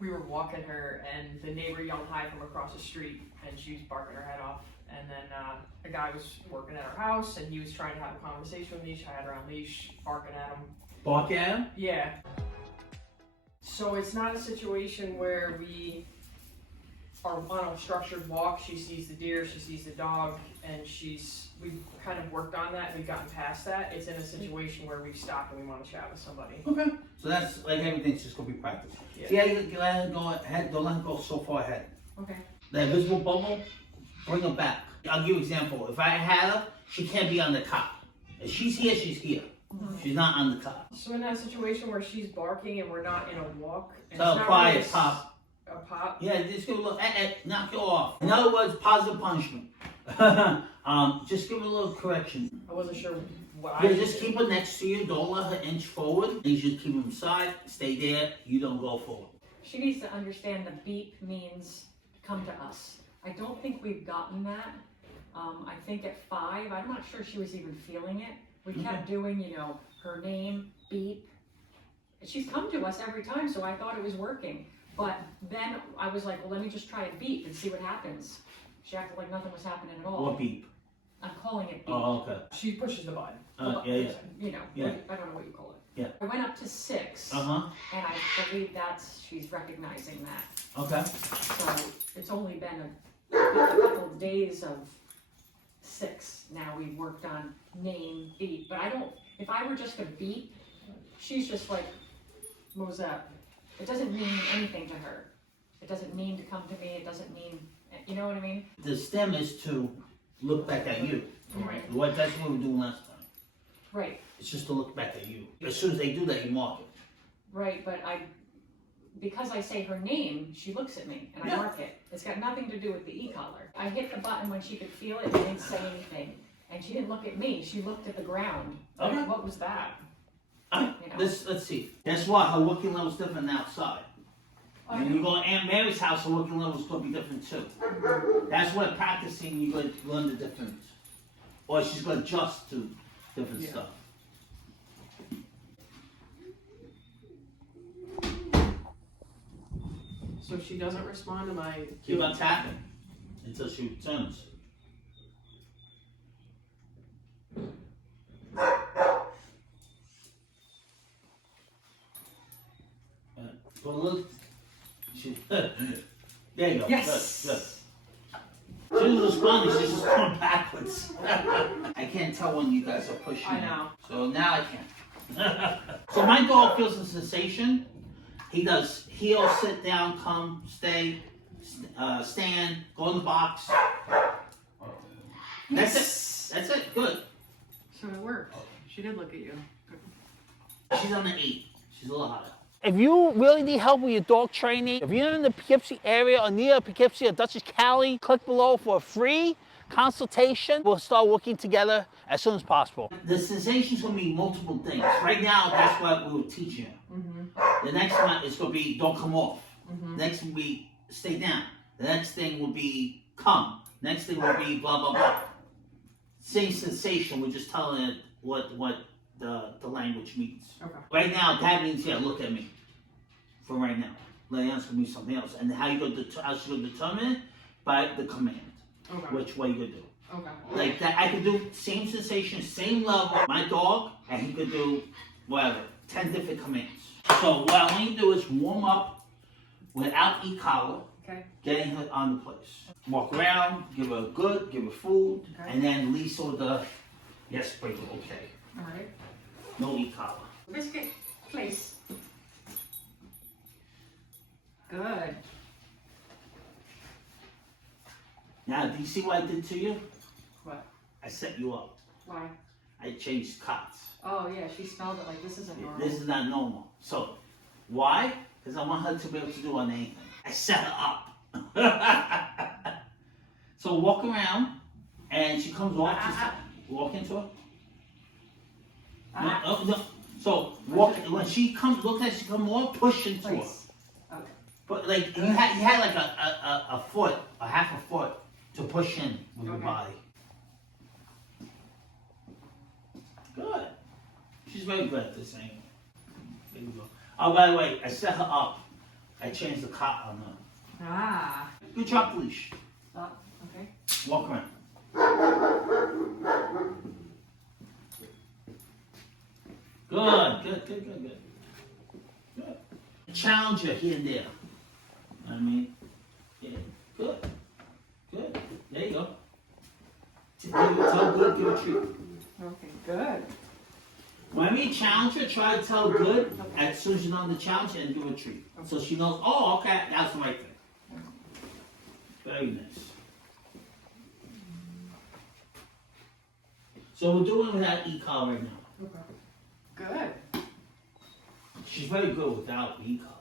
we were walking her, and the neighbor yelled hi from across the street, and she was barking her head off. And then a guy was working at our house, and he was trying to have a conversation with me. I had her on leash, barking at him. Bark at him? Yeah. So it's not a situation where we are on a structured walk. She sees the deer, she sees the dog, and we've kind of worked on that and we've gotten past that. It's in a situation where we've stopped and we want to chat with somebody. Okay. So that's like everything's just gonna be practice. Yeah, you let her go ahead, don't let her go so far ahead. Okay. The invisible bubble, bring her back. I'll give you an example. If I had her, she can't be on the top. If she's here, she's here. Mm-hmm. She's not on the top. So in that situation where she's barking and we're not in a walk, and so it's not quiet, really pop. A pop? Yeah, just give a little, knock you off. In other words, positive punishment. Just give her a little correction. I wasn't sure what I just keep her next to you, don't let her inch forward. You just keep her aside, stay there, you don't go forward. She needs to understand that beep means come to us. I don't think we've gotten that. I think at 5, I'm not sure she was even feeling it. We kept doing, her name, beep. She's come to us every time, so I thought it was working. But then I was like, well, let me just try it beep and see what happens. She acted like nothing was happening at all. What beep? I'm calling it beep. Oh, okay. She pushes the button. Yeah. I don't know what you call it. Yeah. I went up to 6, and I believe she's recognizing that. Okay. So it's only been a couple of days of 6 now. We've worked on name, beep, but if I were just to beep, she's just like, what was that? It doesn't mean anything to her. It doesn't mean to come to me. It doesn't mean, you know what I mean? The stem is to look back at you. Right. That's what we were doing last time. Right. It's just to look back at you. As soon as they do that, you mark it. Right, but because I say her name, she looks at me and I mark it. It's got nothing to do with the e-collar. I hit the button when she could feel it and didn't say anything. And she didn't look at me, she looked at the ground. Okay. What was that? Let's see. Guess what? Her working level's different than outside. When you go to Aunt Mary's house, her working level's going to be different too. That's where practicing, you're going to learn the difference. Or she's going to adjust to different stuff. So she doesn't respond to my... Keep on tapping until she returns. But look, there you go. Yes. Good. She was responding, she's just going backwards. I can't tell when you guys are pushing. I know. So now I can. So my dog feels a sensation. He does heel, sit down, come, stay, stand, go in the box. That's it. Good. So it worked. She did look at you. She's on the 8. She's a little hotter. If you really need help with your dog training, if you're in the Poughkeepsie area or near Poughkeepsie or Dutchess County, click below for a free consultation. We'll start working together as soon as possible. The sensation's going to be multiple things. Right now, that's what we were teaching you. The next one is going to be don't come off. Next will be stay down. The next thing will be come. Next thing will be blah, blah, blah. Same sensation, we're just telling it what the language means. Okay. Right now, that means, look at me. For right now. Later on, it's going to be something else. And how you going to determine it? By the command. Okay. Which way you going to do. Okay. Like that, I could do same sensation, same level. My dog, and he could do, whatever, 10 different commands. So what I want you to do is warm up without e-collar. Okay. Getting her on the place. Walk around, give her good, give her food, and then Lisa with the yes, sprinkle, okay. Alright. No e-collar. Biscuit, please. Good. Now, do you see what I did to you? What? I set you up. Why? I changed cots. Oh yeah, she smelled it like this isn't normal. This is not normal. So, why? Because I want her to be able to do on anything. I set her up. So walk around, and she comes off. Walk into her. No. So walk when she comes. Look at she come off. Push into her. Okay. But like you had like a foot, a half a foot to push in with your body. Good. She's very good at this anyway. There you go. Oh, by the way, I set her up I changed the cot on the. Ah. Good job, leash. Okay. Walk around. Good. Challenge her here and there. You know what I mean? Yeah, good. There you go. Tell good, give a treat. Okay, good. When we challenge her, try to tell good as soon as you know the challenge and give her a treat. So she knows, oh, okay, that's the right thing. Very nice. So we're doing without e-collar right now. Okay. Good. She's very good without e-collar.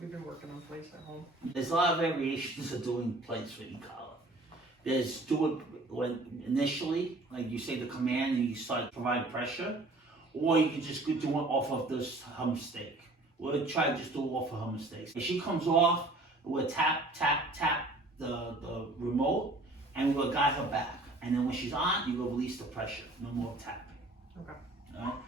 We've been working on place at home. There's a lot of variations of doing plates for e-collar. There's do it when initially, like you say the command and you start providing pressure, or you can just do it off of this her mistake. We'll try to just do it off of her mistakes. If she comes off, we'll tap the remote and we'll guide her back. And then when she's on, you will release the pressure. No more tapping. Okay.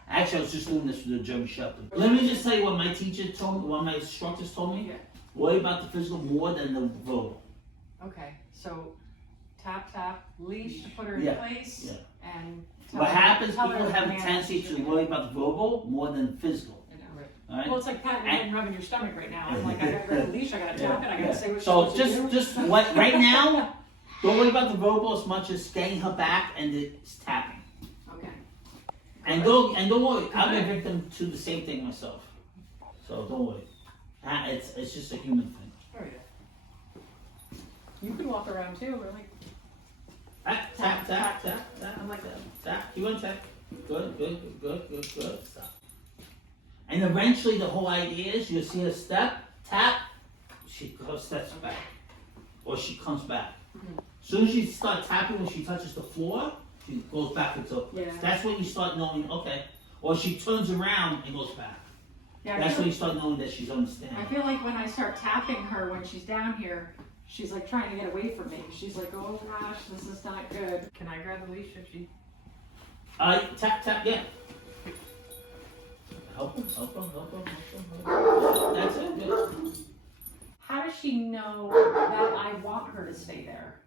Actually, I was just doing this with the German Shepherd. Let me just tell you what my teacher told me, what my instructors told me. Yeah. Worry about the physical more than the verbal. Okay, so tap, leash to put her Yeah, in place, yeah. and What happens, tell her people the have a commands tendency she to should worry about the verbal more than physical. You know. All right? Well, it's like patting and rubbing your stomach right now. I'm like, I gotta grab the leash, I gotta tap it, I gotta say what So she's supposed to do. just what right now, don't worry about the verbal as much as getting her back and it's tapping. Okay. And don't worry, I'm a Okay. victim to the same thing myself. So don't worry. It's just a human thing. Very good. You could walk around too, or like, Tap. I'm like that. Tap. You want to tap? Good. Stop. And eventually the whole idea is you'll see her step, tap, she steps back. Or she comes back. As soon as she starts tapping when she touches the floor, she goes back into place. Yeah. That's when you start knowing, okay. Or she turns around and goes back. yeah, That's when you start knowing that she's understanding. I feel like when I start tapping her when she's down here, she's like trying to get away from me. She's like, oh gosh, this is not good. Can I grab the leash if she? Tap, yeah. Help him. That's it, good. How does she know that I want her to stay there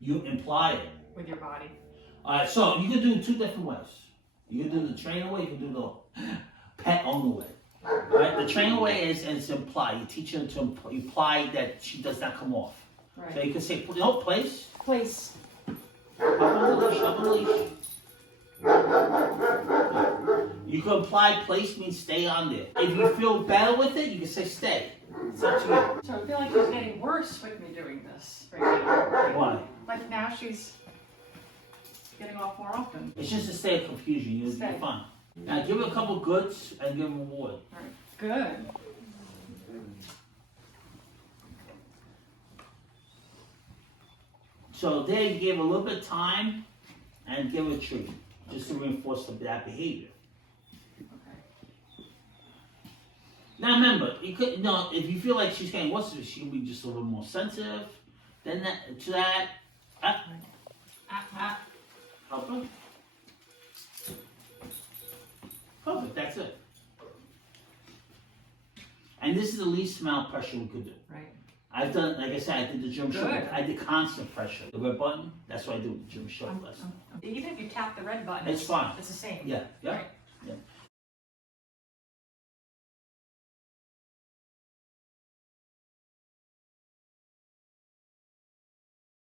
You imply it. with your body? Alright, so you can do it 2 different ways. You can do the trainer way, you can do the pet owner way. Right? The trainer way is imply. You teach her to imply that she does not come off. Right. So you can say, no, place. Place. Up on the leash. You can imply place means stay on there. If you feel better with it, you can say stay. It's up to you. So I feel like she's getting worse with me doing this right now. Why? Like now she's getting off more often. It's just a state of confusion. You're Stay. fine. Now give her a couple goods and give her a reward. Alright, good. So there you give a little bit of time and give her a treat. Just to reinforce that behavior. Okay. Now remember, you could if you feel like she's getting worse, she can be just a little more sensitive. Then help her. Perfect, that's it. And this is the least amount of pressure we could do. Right. I've done, like I said, I did the German Good. Shepherd. I did constant pressure. The red button, that's what I do with the German Shepherd lesson. Even if you tap the red button, It's fine. It's the same. Yeah. Right.